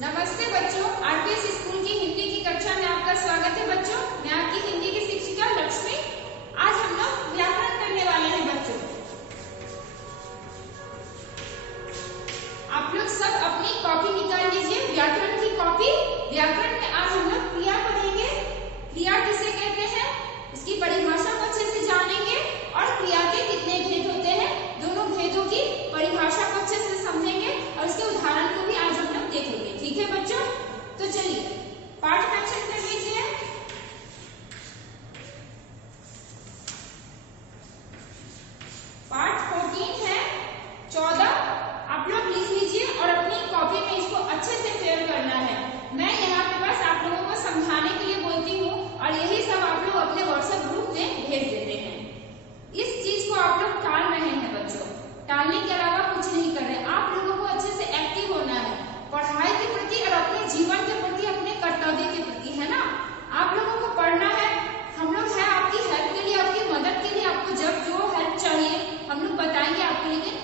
नमस्ते बच्चों, RPS school की हिंदी की कक्षा में आपका स्वागत है बच्चों। मैं आपकी हिंदी की शिक्षिका लक्ष्मी। आज हम लोग व्याकरण करने वाले हैं बच्चों। आप लोग सब अपनी कॉपी निकाल लीजिए, व्याकरण की कॉपी। व्याकरण में आज हम लोग क्रिया पढ़ेंगे। क्रिया किसे कहते हैं, इसकी परिभाषा को अच्छे से जानेंगे और क्रिया के कितने भेद होते हैं, दोनों भेदों की परिभाषा को अच्छे से समझेंगे और इसके उदाहरण को भी आज हम लोग देखेंगे। ठीक है बच्चों, तो चलिए पाठ मेंशन कर लीजिए। पाठ 14 है 14। आप लोग लिख लीजिए और अपनी कॉपी में इसको अच्छे से फेयर करना है। मैं यहाँ पे बस आप लोगों को समझाने के लिए बोलती हूँ और यही सब आप लोग अपने व्हाट्सएप ग्रुप में भेज देते हैं। इस चीज को आप लोग टाल रहे हैं बच्चों, टालने के अलावा कुछ नहीं कर रहे। आप लोगों को अच्छे से एक्टिव होना है पढ़ाई के प्रति और अपने जीवन के प्रति, अपने कर्तव्य के प्रति, है ना। आप लोगों को पढ़ना है, हम लोग हैं आपकी हेल्प के लिए, आपकी मदद के लिए। आपको जब जो हेल्प चाहिए हम लोग बताएंगे आपको, लेकिन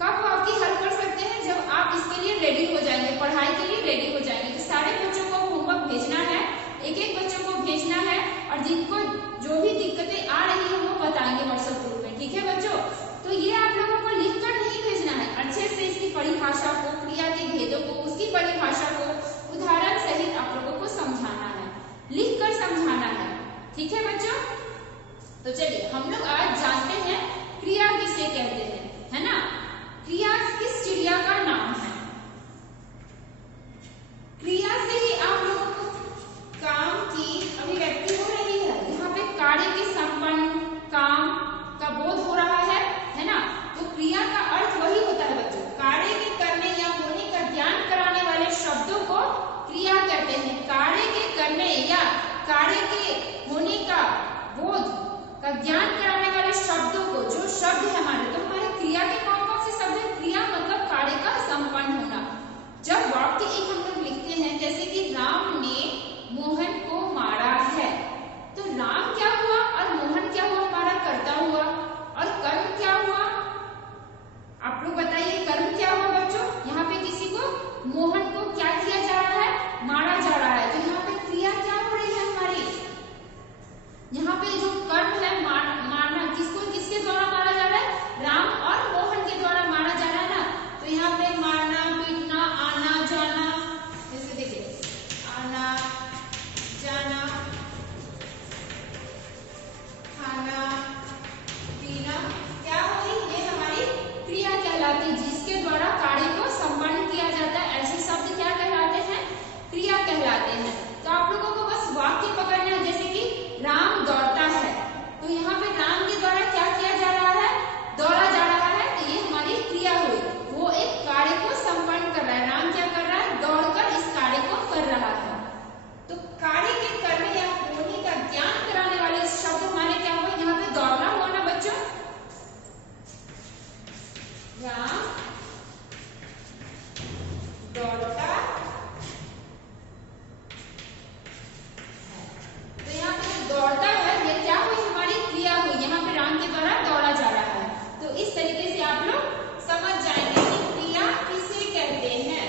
कब आपकी हेल्प कर सकते हैं, जब आप इसके लिए रेडी हो जाएंगे, पढ़ाई के लिए रेडी हो जाएंगे। तो सारे बच्चों को होमवर्क भेजना है, एक एक बच्चों को भेजना है और जिनको जो भी दिक्कतें आ रही है वो बताएंगे व्हाट्सएप ग्रुप में। ठीक है बच्चों, तो ये आप लोगों को लिखकर नहीं भेजना है, अच्छे से इसकी परिभाषा को, क्रिया के भेदों को, उसकी परिभाषा को उदाहरण सहित आप लोगों को समझाना है, लिखकर समझाना है। ठीक है बच्चों, तो चलिए हम लोग आज जानते हैं क्रिया किसे कहते हैं, है ना। क्रिया किस चिड़िया का नाम है। क्रिया से ही आप लोगों को काम की अभिव्यक्ति हो रही है। यहाँ पे कार्य के संपन्न, काम का बोध हो रहा है ना। तो क्रिया का अर्थ वही होता है बच्चों, कार्य के करने या होने का ज्ञान कराने वाले शब्दों को क्रिया कहते हैं। कार्य के करने या कार्य के होने का बोध का ज्ञान कराने वाले शब्दों को, जो शब्द है हमारे, तो हमारे क्रिया के कौन कौन से शब्द है। क्रिया मतलब कार्य का संपन्न होना। जब वाक्य एक हम लोग लिखते हैं, जैसे कि राम ने मोहन को मारा है, तो राम क्या हुआ और मोहन क्या हुआ, हमारा कर्ता हुआ। और कर्म क्या हुआ, आप लोग बताइए कर्म क्या हुआ बच्चों। यहाँ पे किसी को, मोहन को क्या किया जा रहा है, मारा जा रहा है। तो यहाँ पे क्रिया क्या हो रही है हमारी, यहाँ पे जो कर्म है मारना, किसको किसके द्वारा मारा जा रहा है, राम और मोहन के द्वारा मारा जा रहा है ना। तो यहाँ पे मारना, पीटना, आना जाना, जैसे देखिए आना जाना, खाना पीना, क्या होगी, ये हमारी क्रिया कहलाती है, जिसके द्वारा कार्य को संपन्न किया जाता है। ऐसे शब्द क्या कहलाते हैं, क्रिया कहलाते हैं। तो आप लोगों को बस वाक्य पकड़ना है, जैसे कि राम दौड़ता है, तो यहाँ पे राम के द्वारा क्या किया जा रहा है, दौड़ा जा रहा है। तो ये हमारी क्रिया हुई, वो एक कार्य को संपन्न कर रहा है। राम क्या कर रहा है, दौड़कर इस कार्य को कर रहा है। तो कार्य के करने या होने का ज्ञान कराने वाले शब्द हमारे क्या हुए, यहाँ पे दौड़ना हुआ ना बच्चों, राम दौड़ता है। तो यहाँ पे जो दौड़ता है, ये क्या हुई, हमारी क्रिया हुई, यहाँ पे राम के द्वारा दौड़ा जा रहा है। तो इस तरीके से आप लोग समझ जाएंगे कि क्रिया किसे कहते हैं।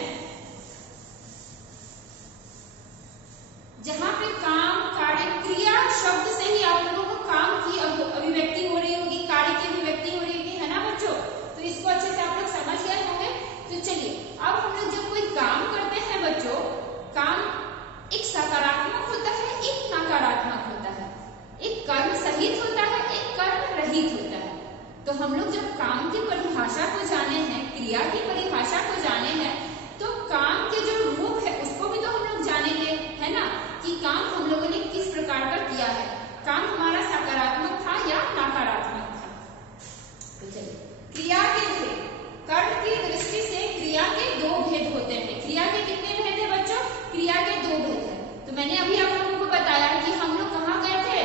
जहां पे काम, कार्य, क्रिया शब्द से ही आप लोगों को काम की अभिव्यक्ति हो रही होगी, कार्य की अभिव्यक्ति हो रही होगी, है ना बच्चों। तो इसको अच्छे से आप लोग समझ गए होंगे। तो चलिए अब हम लोग जब कोई काम करते हैं बच्चों, काम एक सकारात्मक होता है, एक नकारात्मक होता है, एक कर्म सहित होता है, एक कर्म रहित होता है। तो हम लोग जब काम की परिभाषा को जाने हैं, क्रिया की परिभाषा को जाने हैं, तो काम के जो रूप है उसको भी तो हम लोग जानेंगे, है ना, कि काम हम लोगों ने किस प्रकार का किया है, काम हमारा सकारात्मक था या नकारात्मक था। तो चलिए क्रिया के भेद, कर्म की दृष्टि से क्रिया के दो भेद होते हैं। क्रिया के कितने भेद है बच्चों, क्रिया के दो भेद है। तो मैंने अभी आप लोगों को बताया कि हम लोग कहाँ गए थे,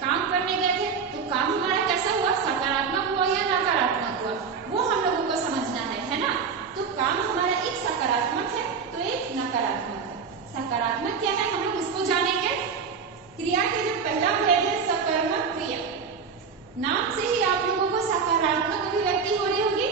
काम करने गए थे। तो काम हमारा कैसा हुआ, सकारात्मक हुआ या नकारात्मक हुआ, वो हम लोगों को समझना है ना। तो काम हमारा एक सकारात्मक है तो एक नकारात्मक है। सकारात्मक क्या है हम लोग उसको जानेंगे। क्रिया के जो पहला भेद है सकर्मक क्रिया, नाम से ही आप लोगों को सकारात्मक अभिव्यक्ति हो रही होगी।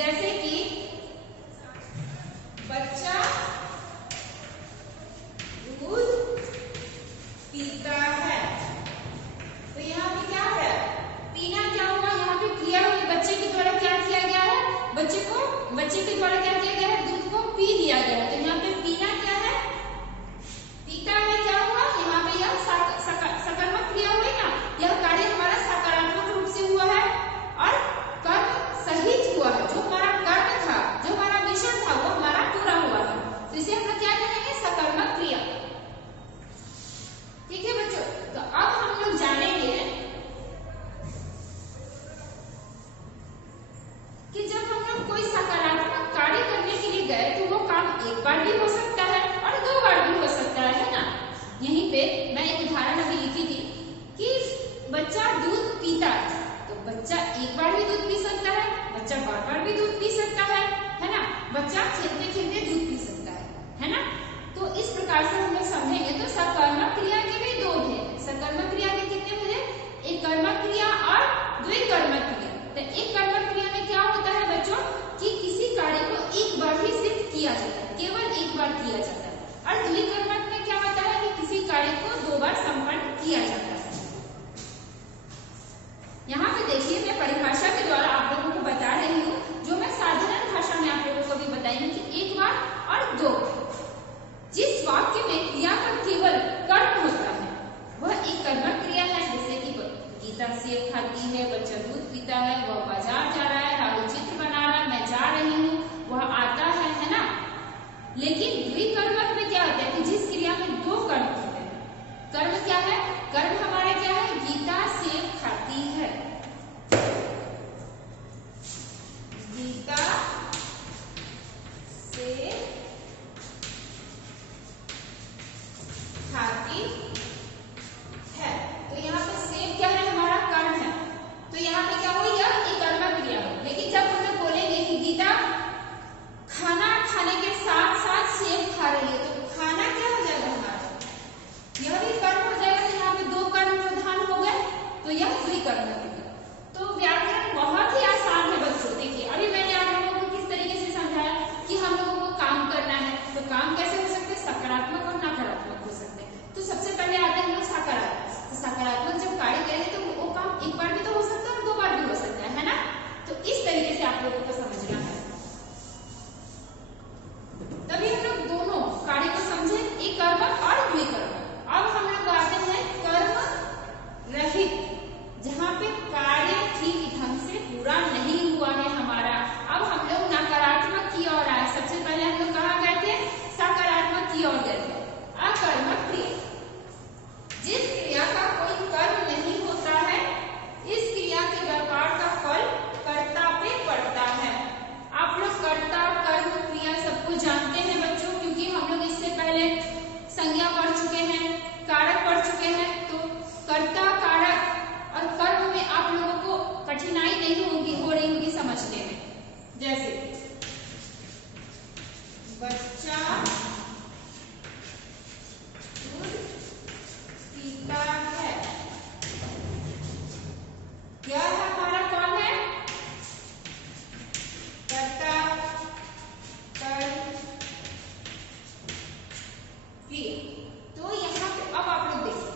जैसे कि बच्चा दूध पीता है, तो यहाँ पे क्या है, पीना क्या हुआ, यहाँ पे क्रिया हुई, बच्चे के द्वारा क्या किया गया है, बच्चे के द्वारा क्या किया गया है, दूध को पी लिया गया है। तो यहाँ पे पीना क्या है, पीता है, क्या हुआ, यहाँ पे यह सकर्मक क्रिया हुई ना, यह कार्य हमारा सकारात्मक रूप से हुआ है और कर्म सहित हुआ है। जो हमारा कर्म था, जो हमारा मिशन था, वो हमारा पूरा हुआ है, तो इसे हम लोग क्या कहेंगे, सकर्मक क्रिया। ठीक है बच्चों, तो अब हम लोग जानेंगे कि जब हम लोग कोई सकारात्मक कार्य करने के लिए गए तो वो काम एक बार भी हो सकता है और 2 बार भी हो सकता है ना। यहीं पे मैं एक उदाहरण अभी लिखी थी कि बच्चा दूध पीता है, तो बच्चा एक बार भी दूध पी सकता है, बच्चा बार भी दूध पी सकता है ना, बच्चा खेलते खेलते दूध पी सकता है ना। तो इस प्रकार से हम लोग समझेंगे। तो सकर्मक क्रिया के भी 2 भेद, सकर्मक क्रिया के कितने भेद, एक कर्मक क्रिया और द्विकर्मक क्रिया। तो एक कर्मक क्रिया में क्या होता है बच्चों कि किसी कार्य को एक बार ही सिर्फ किया जाता है, केवल एक बार किया जाता है, और द्विकर्मक में क्या होता है कि किसी कार्य को 2 बार संपन्न किया जाता है। यहाँ पे देखिए, मैं परिभाषा के द्वारा आप लोगों को बता रही हूँ, जो मैं साधारण भाषा में आप लोगों को भी बताई हूँ कि 1 बार और 2 बार। जिस वाक्य में क्रिया का केवल कर्म होता है वह एक कर्मक क्रिया है, जैसे कि गीता सेब खाती है, बच्चा दूध पीता है, वह बाजार जा रहा है, राहुल चित्र बना रहा है, मैं जा रही हूँ, वह आता है ना। लेकिन द्विकर्मक में क्या होता है कि जिस क्रिया में 2 कर्म होते हैं, कर्म क्या है, कर्म हमारे क्या है, गीता सेब खाती है, गीता सेब खाती है, तो यहाँ पे सेब क्या है, हमारा कर्म है, तो यहाँ पे क्या हुई, यह एक कर्मक क्रिया हो। लेकिन जब हम लोग बोलेंगे कि गीता खाना खाने के साथ साथ सेब खा रही है, तो खाना क्या हो जाएगा हमारा, यह भी कर्म हो जाएगा, तो यहाँ पे 2 कर्म प्रधान हो गए, तो यह द्विकर्मक क्रिया। तो व्याकरण बहुत ही आसान है बच्चों। देखिए, अभी मैंने आप लोगों को किस तरीके से समझाया कि हम लोगों को काम करना है, तो काम कैसे हो सकते हैं, सकारात्मक और नकारात्मक हो सकते हैं। तो सबसे पहले आते हैं हम लोग सकारात्मक। तो सकारात्मक जब कार्य करेंगे तो वो काम एक बार भी तो हो सकता है और 2 बार भी हो सकता है ना। तो इस तरीके से आप लोगों को समझना है, तभी हम लोग दोनोné कार्य को समझे, एक कर्मक और द्विकर्मक। अब हम लोग आते हैं कर्म रहित, जहाँ पे कार्य ठीक ढंग से पूरा नहीं हुआ है हमारा। अब हम लोग नकारात्मक की ओर आए। सबसे पहले हम लोग कहाँ गए थे, सकारात्मक की ओर गए थे। अकर्मक क्रिया, जिस क्रिया का कोई कर्म नहीं होता है, इस क्रिया के व्यापार का फल कर्ता पे पड़ता है। आप लोग कर्ता, कर्म, क्रिया सबको जानते हैं बच्चों, क्योंकि हम लोग इससे पहले संज्ञा पढ़ चुके हैं, कारक पढ़ चुके हैं। तो कर्ता, कारक और कर्म में आप लोगों को कठिनाई नहीं हो रही होगी समझने में। जैसे बच्चा दूध पीता है, क्या है हमारा, कौन है, कर्ता, कर्म, क्रिया। तो यहाँ पे अब आप लोग देखिए,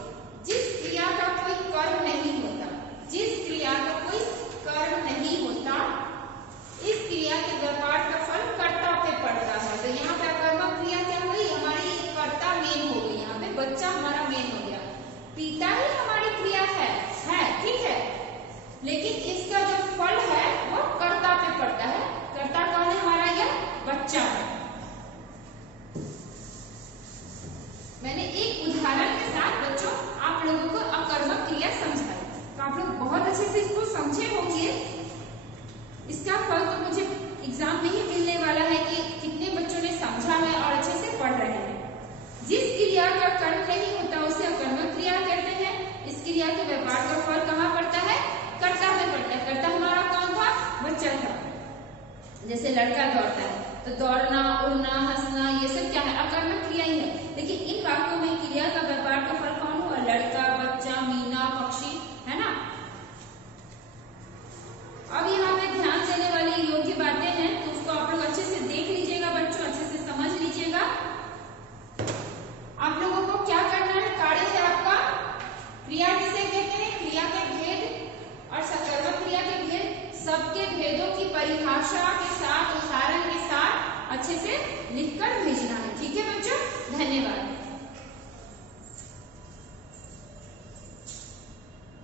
जिस क्रिया का कोई कर्म नहीं होता, जिस क्रिया का कोई कर्म नहीं होता, इस क्रिया के व्यापार का फल कर्ता पे पड़ता है। तो यहाँ पे अकर्मक क्रिया क्या हुई, हमारी कर्ता मेन हो गई, यहाँ पे बच्चा हमारा मेन हो गया। पिता ही हमारी क्रिया है ठीक है, लेकिन इसका जो फल है वो कर्ता पे पड़ता है। कर्ता कौन है हमारा, यह बच्चा है। मैंने एक उदाहरण के साथ बच्चों आप लोगों को अकर्मक क्रिया समझाई, तो आप लोग बहुत अच्छे से इसको समझे होंगे। इसका फल तो मुझे एग्जाम में ही मिलने वाला है कि कितने बच्चों ने समझा है और अच्छे से पढ़ रहे हैं। जिस क्रिया का कर्म नहीं होता उसे अकर्मक क्रिया कहते हैं। इस क्रिया के व्यापार का फल कहाँ पड़ता है, कर्ता में पड़ता है। कर्ता हमारा कौन था, बच्चा था। जैसे लड़का दौड़ता है तो दौड़ना, उड़ना, हंसना, ये सब क्या है, अकर्मक क्रिया ही है। लेकिन इन वाक्यों में क्रिया का व्यापार का फल कौन हुआ, लड़का, बच्चा,